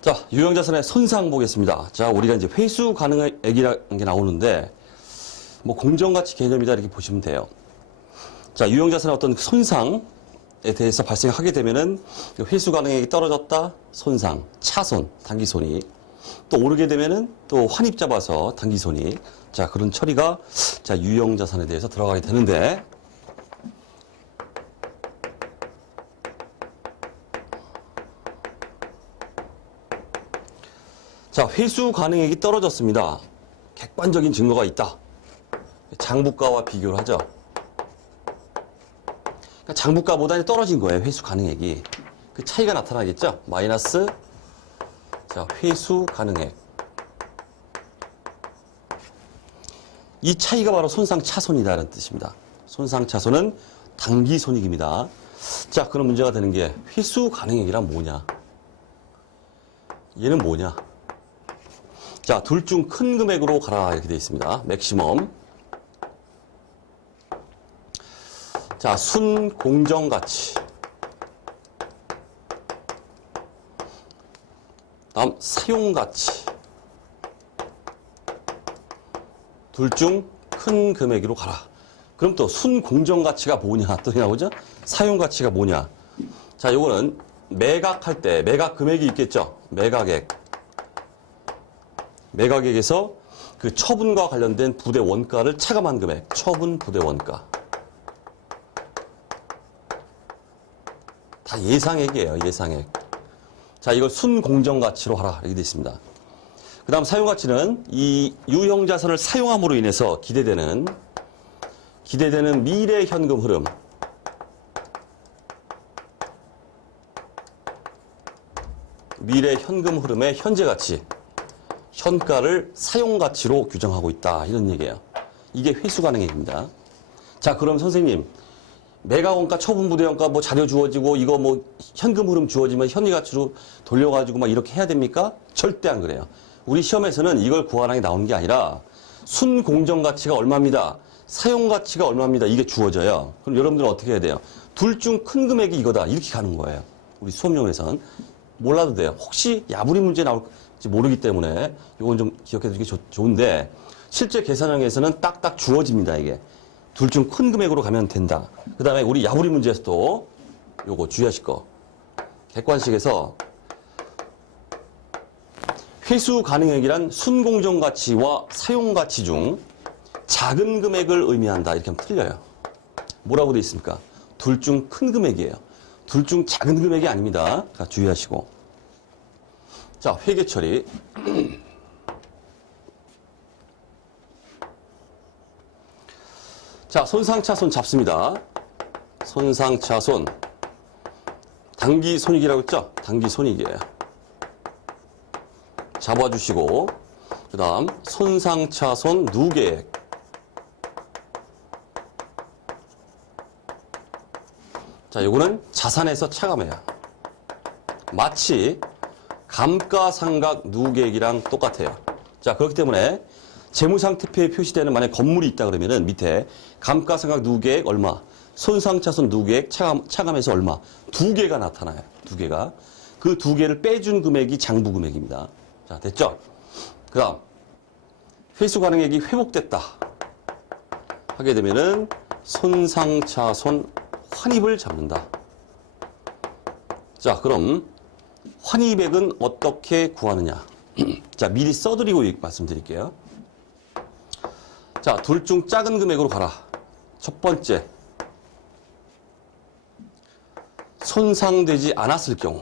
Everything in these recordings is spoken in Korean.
자, 유형자산의 손상 보겠습니다. 자, 우리가 이제 회수 가능액이라는 게 나오는데, 뭐 공정가치 개념이다 이렇게 보시면 돼요. 자, 유형자산의 어떤 손상에 대해서 발생하게 되면은 회수 가능액이 떨어졌다, 손상, 차손, 단기손익. 또 오르게 되면은 또 환입 잡아서 단기손익. 자, 그런 처리가 자, 유형자산에 대해서 들어가게 되는데, 자, 회수 가능액이 떨어졌습니다. 객관적인 증거가 있다. 장부가와 비교를 하죠. 그러니까 장부가보다 떨어진 거예요. 회수 가능액이. 그 차이가 나타나겠죠. 마이너스 자, 회수 가능액. 이 차이가 바로 손상차손이라는 뜻입니다. 손상차손은 단기손익입니다. 자, 그럼 문제가 되는 게 회수 가능액이란 뭐냐? 얘는 뭐냐? 자, 둘 중 큰 금액으로 가라 이렇게 되어 있습니다. 맥시멈. 자, 순공정가치. 다음 사용가치. 둘 중 큰 금액으로 가라. 그럼 또 순공정가치가 뭐냐 또 나오죠? 사용가치가 뭐냐? 자, 요거는 매각할 때 매각 금액이 있겠죠? 매각액. 매각액에서 그 처분과 관련된 부대 원가를 차감한 금액, 처분 부대 원가. 다 예상액이에요, 예상액. 자, 이걸 순공정가치로 하라, 이렇게 되어 있습니다. 그 다음 사용가치는 이 유형자산을 사용함으로 인해서 기대되는 미래 현금 흐름. 미래 현금 흐름의 현재 가치. 현가를 사용가치로 규정하고 있다. 이런 얘기예요. 이게 회수 가능액입니다. 자, 그럼 선생님, 매각원가, 처분부대원가 뭐 자료 주어지고 이거 뭐 현금 흐름 주어지면 현리가치로 돌려가지고 막 이렇게 해야 됩니까? 절대 안 그래요. 우리 시험에서는 이걸 구하라는 게 나오는 게 아니라 순공정가치가 얼마입니다. 사용가치가 얼마입니다. 이게 주어져요. 그럼 여러분들은 어떻게 해야 돼요? 둘 중 큰 금액이 이거다. 이렇게 가는 거예요. 우리 수업용에선. 몰라도 돼요. 혹시 야부리 문제 나올지 모르기 때문에 이건 좀 기억해 두기 좋은데 실제 계산형에서는 딱딱 주어집니다. 이게. 둘 중 큰 금액으로 가면 된다. 그 다음에 우리 야부리 문제에서도 요거 주의하실 거. 객관식에서 회수 가능액이란 순공정가치와 사용가치 중 작은 금액을 의미한다. 이렇게 하면 틀려요. 뭐라고 되어 있습니까? 둘 중 큰 금액이에요. 둘 중 작은 금액이 아닙니다. 자, 주의하시고. 자, 회계 처리. 자, 손상차손 잡습니다. 손상차손. 단기손익이라고 했죠? 단기손익이에요. 잡아주시고, 그 다음, 손상차손 누계액. 자, 요거는 자산에서 차감해요. 마치 감가상각 누계액이랑 똑같아요. 자, 그렇기 때문에 재무상태표에 표시되는 만약 건물이 있다 그러면은 밑에 감가상각 누계액 얼마, 손상차손 누계액 차감해서 얼마, 두 개가 나타나요. 두 개가. 그 두 개를 빼준 금액이 장부 금액입니다. 자, 됐죠? 그 다음, 회수 가능액이 회복됐다. 하게 되면은 손상차손 환입을 잡는다. 자, 그럼 환입액은 어떻게 구하느냐? 자, 미리 써드리고 말씀드릴게요. 자, 둘 중 작은 금액으로 가라. 첫 번째, 손상되지 않았을 경우.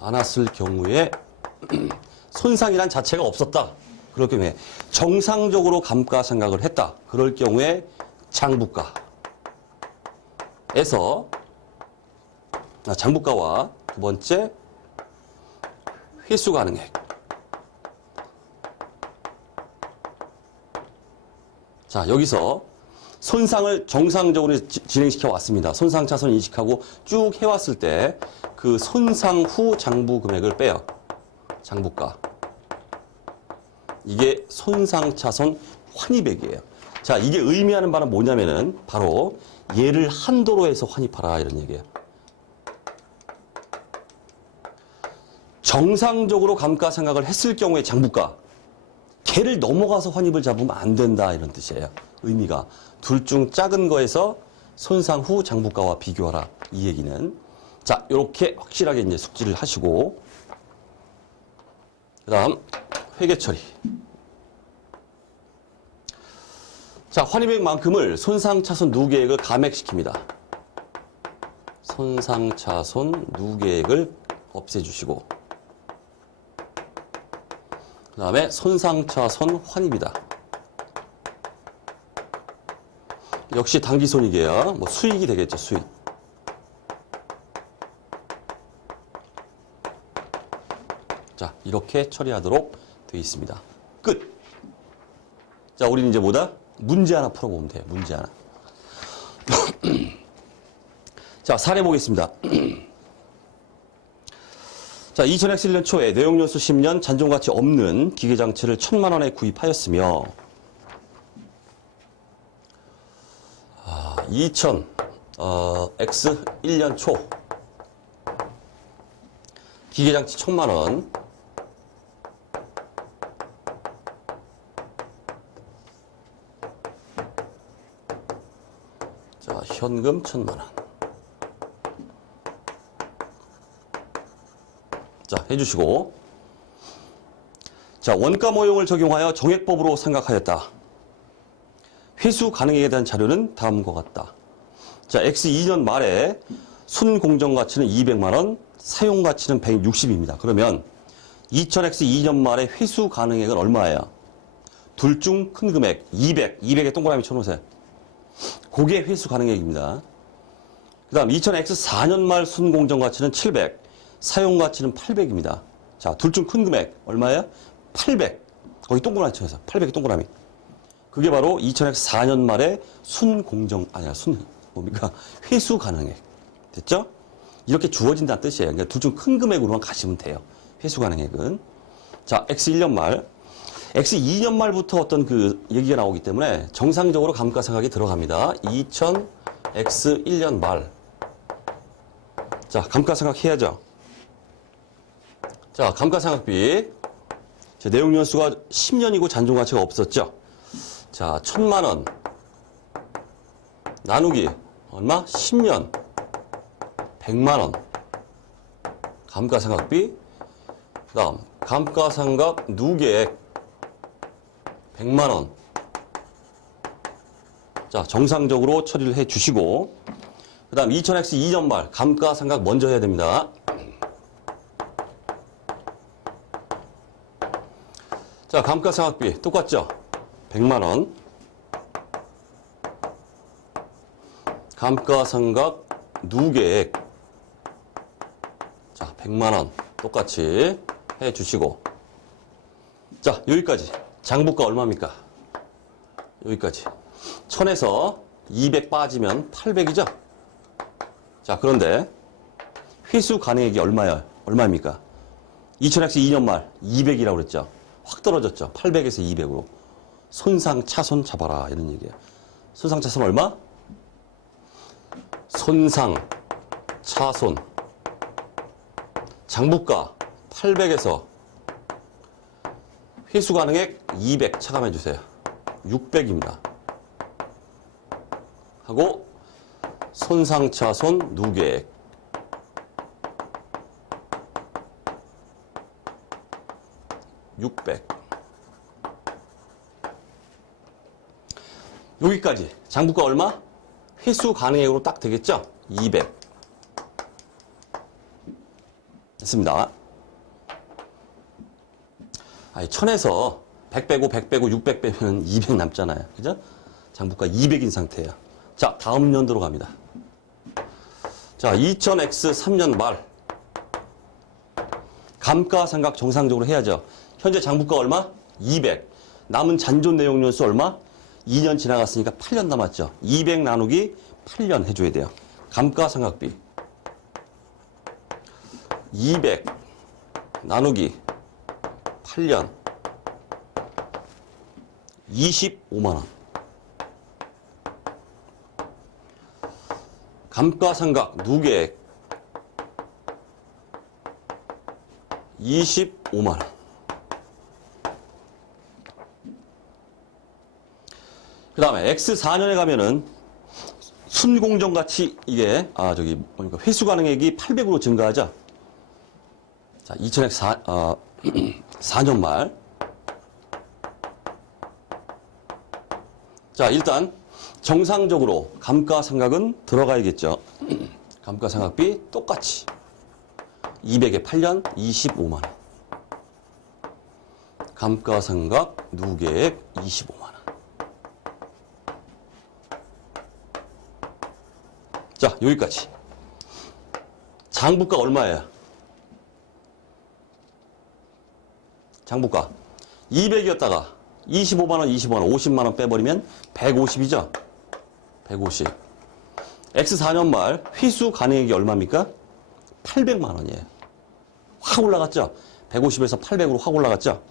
않았을 경우에 손상이란 자체가 없었다. 그럴 경우에 정상적으로 감가상각을 했다. 그럴 경우에 장부가에서 장부가와 두 번째 회수 가능액. 자, 여기서 손상을 정상적으로 진행시켜 왔습니다. 손상차손 인식하고 쭉 해왔을 때 그 손상 후 장부 금액을 빼요. 장부가. 이게 손상차손 환입액이에요. 자, 이게 의미하는 바는 뭐냐면은 바로 얘를 한도로 해서 환입하라 이런 얘기예요. 정상적으로 감가상각을 했을 경우에 장부가 걔를 넘어가서 환입을 잡으면 안 된다 이런 뜻이에요. 의미가 둘 중 작은 거에서 손상 후 장부가와 비교하라 이 얘기는. 자, 이렇게 확실하게 이제 숙지를 하시고 그다음 회계 처리. 자, 환입액만큼을 손상차손 누계액을 감액시킵니다. 손상차손 누계액을 없애주시고 그 다음에 손상차손 환입이다. 역시 당기손익이에요. 뭐 수익이 되겠죠, 수익. 자, 이렇게 처리하도록 되어 있습니다. 끝! 자, 우리는 이제 뭐다? 문제 하나 풀어보면 돼요, 문제 하나. 자, 사례 보겠습니다. 자, 2000X1년 초에 내용연수 10년 잔존가치 없는 기계장치를 1000만 원에 구입하였으며 2000X1년 초 기계장치 1000만 원 자, 현금 1000만 원 자, 해주시고 자, 원가 모형을 적용하여 정액법으로 생각하였다. 회수 가능액에 대한 자료는 다음과 같다. 자, X 2년 말에 순공정가치는 200만 원, 사용가치는 160입니다. 그러면 2000X 2년 말에 회수 가능액은 얼마예요? 둘 중 큰 금액 200, 200에 동그라미 쳐놓으세요. 그게 회수 가능액입니다. 그 다음 2000X 4년 말 순공정가치는 700, 사용가치는 800입니다. 자, 둘 중 큰 금액 얼마예요? 800. 거기 동그라미 쳐서 800이 동그라미. 그게 바로 2000X 4년 말에 뭡니까? 회수 가능액. 됐죠? 이렇게 주어진다는 뜻이에요. 그러니까 둘 중 큰 금액으로만 가시면 돼요. 회수 가능액은. 자, X 1년 말. X 2년 말부터 어떤 그 얘기가 나오기 때문에 정상적으로 감가상각이 들어갑니다. 2000X 1년 말. 자, 감가상각 해야죠. 자, 감가상각비. 자, 내용연수가 10년이고 잔존가치가 없었죠. 자, 1000만 원 나누기 얼마? 10년 100만 원 감가상각비. 그 다음 감가상각 누계액 100만 원. 자, 정상적으로 처리를 해 주시고 그 다음 2000X 2년 말 감가상각 먼저 해야 됩니다. 자, 감가상각비 똑같죠? 100만 원. 감가상각 누계액. 자, 100만 원 똑같이 해 주시고. 자, 여기까지. 장부가 얼마입니까? 여기까지. 1000에서 200 빠지면 800이죠? 자, 그런데 회수 가능액이 얼마입니까? 2000X 2년 말 200이라고 그랬죠? 확 떨어졌죠? 800에서 200으로. 손상 차손 잡아라 이런 얘기예요. 손상 차손 얼마? 손상 차손 장부가 800에서 회수 가능액 200 차감해 주세요. 600입니다. 하고 손상 차손 누계액 600. 여기까지. 장부가 얼마? 회수 가능액으로 딱 되겠죠? 200. 됐습니다. 아니, 1000에서 100 빼고 100 빼고 600 빼면 200 남잖아요. 그죠? 장부가 200인 상태예요. 자, 다음 연도로 갑니다. 자, 2000X 3년 말. 감가상각 정상적으로 해야죠. 현재 장부가 얼마? 200. 남은 잔존 내용연수 얼마? 2년 지나갔으니까 8년 남았죠. 200 나누기 8년 해줘야 돼요. 감가상각비 200 나누기 8년 25만 원. 감가상각 누계액 25만 원. 그 다음에 X4년에 가면은 순공정가치 이게 회수 가능액이 800으로 증가하죠. 자, 2000X 4년 말. 자, 일단 정상적으로 감가상각은 들어가야겠죠. 감가상각비 똑같이 200에 8년 25만 원. 감가상각 누계액 25만 원. 자, 여기까지. 장부가 얼마예요? 장부가 200이었다가 25만 원, 25만 원, 50만 원 빼버리면 150이죠? 150. X4년 말 회수 가능액이 얼마입니까? 800만 원이에요. 확 올라갔죠? 150에서 800으로 확 올라갔죠?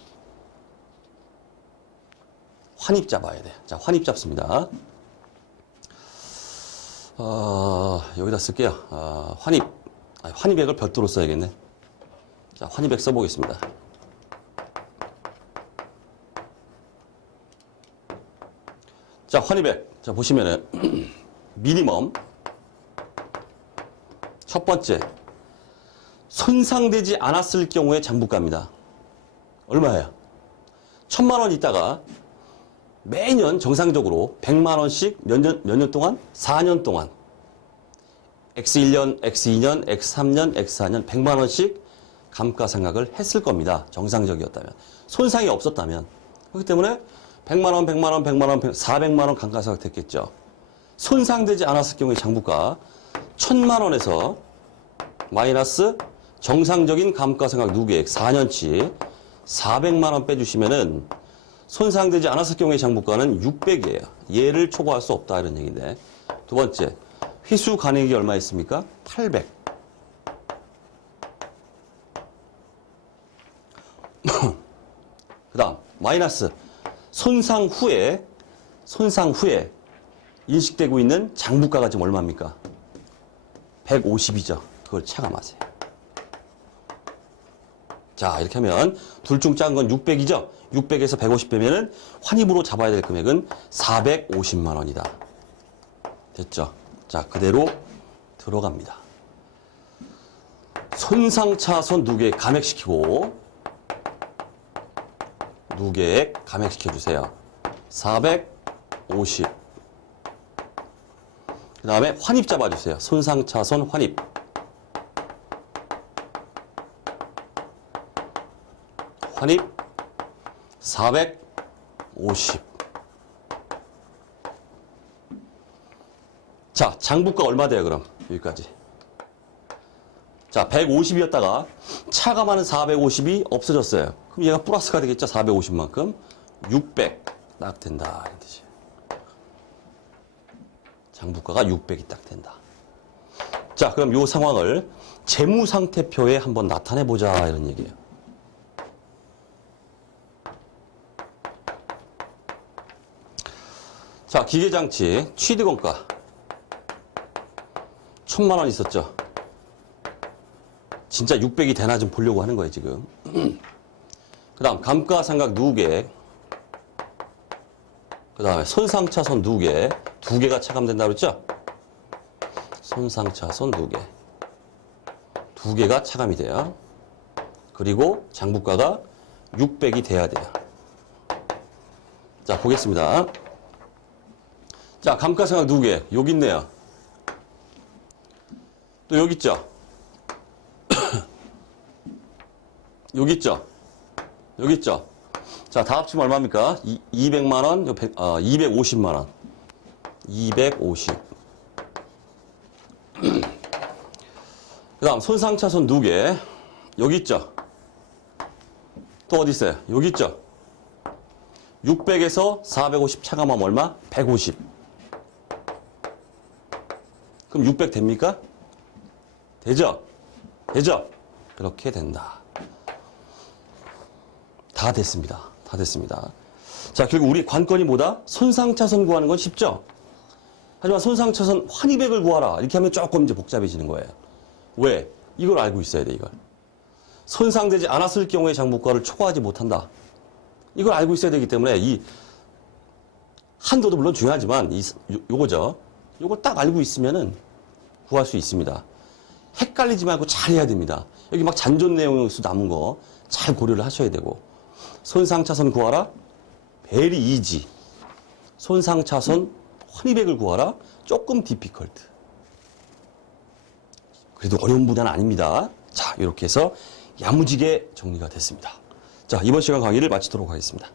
환입 잡아야 돼. 자, 환입 잡습니다. 여기다 쓸게요. 환입액을 별도로 써야겠네. 자, 환입액 써보겠습니다. 자, 환입액. 자, 보시면은, 미니멈. 첫 번째. 손상되지 않았을 경우의 장부가입니다. 얼마예요? 1000만 원 있다가 매년 정상적으로 100만 원씩 몇 년 동안? 4년 동안. X1년, X2년, X3년, X4년 100만 원씩 감가상각을 했을 겁니다. 정상적이었다면. 손상이 없었다면. 그렇기 때문에 100만 원, 100만 원, 100만 원, 400만 원 감가상각 됐겠죠. 손상되지 않았을 경우의 장부가 1000만 원에서 마이너스 정상적인 감가상각 누계액 4년치 400만 원 빼주시면은 손상되지 않았을 경우의 장부가는 600이에요. 얘를 초과할 수 없다 이런 얘기인데. 두 번째, 회수 가능액이 얼마 있습니까? 800. 그 다음 마이너스 손상 후에 인식되고 있는 장부가가 지금 얼마입니까? 150이죠. 그걸 차감하세요. 자, 이렇게 하면 둘 중 작은 건 600이죠. 600에서 150 빼면은 환입으로 잡아야 될 금액은 450만 원이다. 됐죠? 자, 그대로 들어갑니다. 손상차손 누계액 감액시키고 누계액 감액시켜주세요. 450. 그 다음에 환입 잡아주세요. 손상차손 환입. 환입 450. 자, 장부가 얼마 돼요, 그럼? 여기까지. 자, 150이었다가 차감하는 450이 없어졌어요. 그럼 얘가 플러스가 되겠죠? 450만큼. 600 딱 된다. 이런 뜻이에요. 장부가가 600이 딱 된다. 자, 그럼 이 상황을 재무상태표에 한번 나타내보자. 이런 얘기예요. 자, 기계장치 취득원가 1000만 원 있었죠. 진짜 600이 되나 좀 보려고 하는 거예요, 지금. 그 다음 감가상각 누계, 그 다음에 손상차손 누계, 두 개가 차감된다고 그랬죠? 손상차손 누계, 두 개가 차감이 돼요. 그리고 장부가가 600이 돼야 돼요. 자, 보겠습니다. 자, 감가상각 누계, 여기 있네요. 또 여기 있죠? 여기 있죠? 여기 있죠? 자, 다 합치면 얼마입니까? 200만 원, 250만 원. 250. 그 다음, 손상차손 누계. 여기 있죠? 또 어디 있어요? 여기 있죠? 600에서 450 차감하면 얼마? 150. 그럼 600 됩니까? 되죠? 되죠? 그렇게 된다. 다 됐습니다. 다 됐습니다. 자, 결국 우리 관건이 뭐다? 손상차손 구하는 건 쉽죠? 하지만 손상차선 환희백을 구하라. 이렇게 하면 조금 이제 복잡해지는 거예요. 왜? 이걸 알고 있어야 돼, 이걸. 손상되지 않았을 경우에 장부가를 초과하지 못한다. 이걸 알고 있어야 되기 때문에 이 한도도 물론 중요하지만 요거죠. 요걸 딱 알고 있으면은 구할 수 있습니다. 헷갈리지 말고 잘 해야 됩니다. 여기 막 잔존 내용에서 남은 거 잘 고려를 하셔야 되고. 손상차선 구하라. very easy. 손상차선 환희백을 구하라. 조금 difficult. 그래도 어려운 분야는 아닙니다. 자, 이렇게 해서 야무지게 정리가 됐습니다. 자, 이번 시간 강의를 마치도록 하겠습니다.